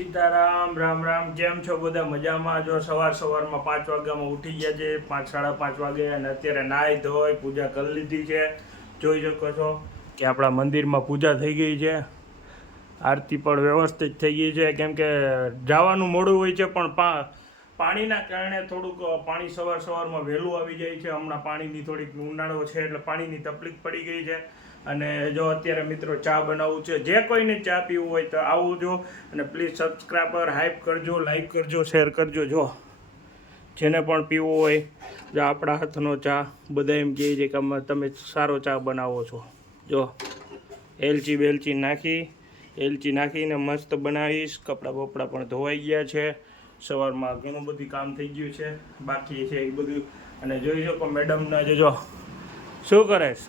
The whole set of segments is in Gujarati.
સીતારામ રામ રામ. કેમ છો બધા? મજામાં? જો સવારમાં 5 વાગ્યામાં ઉઠી ગયા છે, 5 સાડા 5 વાગે, અને અત્યારે નાહી ધોઈ પૂજા કરી લીધી છે. જોઈ શકો છો કે આપણા મંદિરમાં પૂજા થઈ ગઈ છે. આરતી પણ વ્યવસ્થિત થઈ ગઈ છે, કેમ કે જવાનું મોડું હોય છે, પણ પાણીના કારણે થોડુંક પાણી સવારમાં વહેલું આવી જાય છે. હમણાં પાણીની થોડીક ઉનાળો છે એટલે પાણીની તકલીફ પડી ગઈ છે. અને જો અત્યારે મિત્રો ચા બનાવવું છે, જે કોઈને ચા પીવું હોય તો આવજો, અને પ્લીઝ સબસ્ક્રાઈબર હાઈપ કરજો, લાઈક કરજો, શેર કરજો. જો જેને પણ પીવું હોય, જો આપણા હાથનો ચા બધા એમ કહે છે કે તમે સારો ચા બનાવો છો. જો એલચી નાખીને મસ્ત બનાવીશ. કપડાં બપડા પણ ધોવાઈ ગયા છે. સવારમાં ઘણું બધું કામ થઈ ગયું છે, બાકી છે એ બધું. અને જોઈ શકો મેડમના જો શું કરે છે?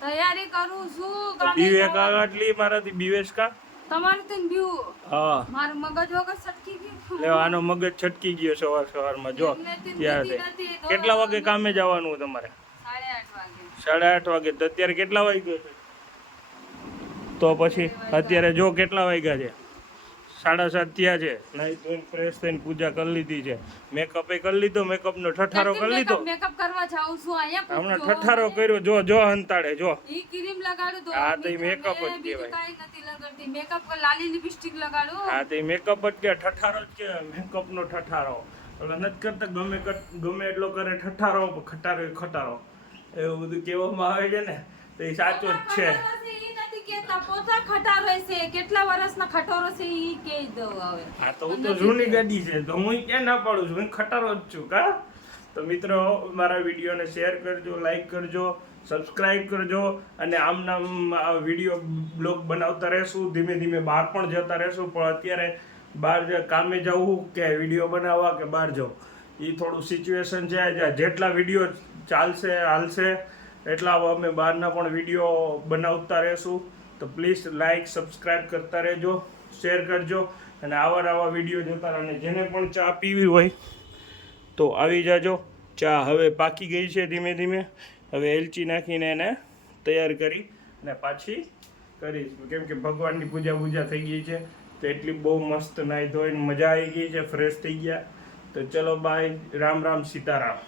તૈયારી કરું છું. બીવે કા આટલી મારાથી બીવેશ કા તમારે તો બીવ. હા, મારું મગજ વગર છટકી ગયું. લે આનો મગજ છટકી ગયો સવારમાં. જો ત્યારે કેટલા વાગે કામે જવાનું તમારે? 8:30 વાગે. તો અત્યારે કેટલા વાગ્યા છે? તો પછી અત્યારે જો કેટલા વાગ્યા છે? 7:30 થયા છે. નાઈ ધોઈને ફ્રેશ થઈને પૂજા કરી લીધી છે. મેકઅપ કરી લીધો, મેકઅપનો ઠઠારો કરી લીધો. મેકઅપ કરવા જાઉં છું અહીંયા. હમણાં ઠઠારો કર્યો. જો હંતાડે જો. ઈ ક્રીમ લગાડું તો હા તો મેકઅપ જ કહેવાય. કાઈ નથી લગાડતી. મેકઅપ લાલી લિપસ્ટિક લગાડું. હા તો મેકઅપ જ કે ઠઠારો જ કે મેકઅપનો ઠઠારો. એટલે નથી કરતા ગમે એટલો કરે ઠઠારો ખટારો એવું બધું કહેવામાં આવે છે ને, તો એ સાચું જ છે. કેટલા વર્ષના ખટારો છે ઈ કહી દઉં હવે. હા તો હું તો જૂની ગાડી છે તો હું ક્યાં ના પાડું છું, હું ખટારો જ છું કા. તો મિત્રો મારા વિડીયોને શેર કરજો, લાઈક કરજો, સબસ્ક્રાઈબ કરજો, અને આમ વિડીયો બ્લોગ બનાવતા રહેશું. ધીમે ધીમે બહાર પણ જતા રહેશું, પણ અત્યારે બહાર કામે જવું કે વિડીયો બનાવવા કે બહાર જવું એ થોડું સિચ્યુએશન છે. જેટલા વિડીયો હાલશે એટલા અમે બહારના પણ વિડીયો બનાવતા રહેશું. તો પ્લીઝ લાઈક સબસ્ક્રાઈબ કરતા રહેજો, શેર કરજો, અને આવા વિડીયો જોતા રહો. અને જેને પણ ચા પીવી હોય તો આવી જાજો. ચા હવે પાકી ગઈ છે ધીમે ધીમે. હવે એલચી નાખીને એને તૈયાર કરી અને પાછી કરીશ, કેમ કે ભગવાનની પૂજા થઈ ગઈ છે. તો એટલી બહુ મસ્ત નાહી ધોઈને મજા આવી ગઈ છે, ફ્રેશ થઈ ગયા. તો ચલો બાય, રામ રામ, સીતારામ.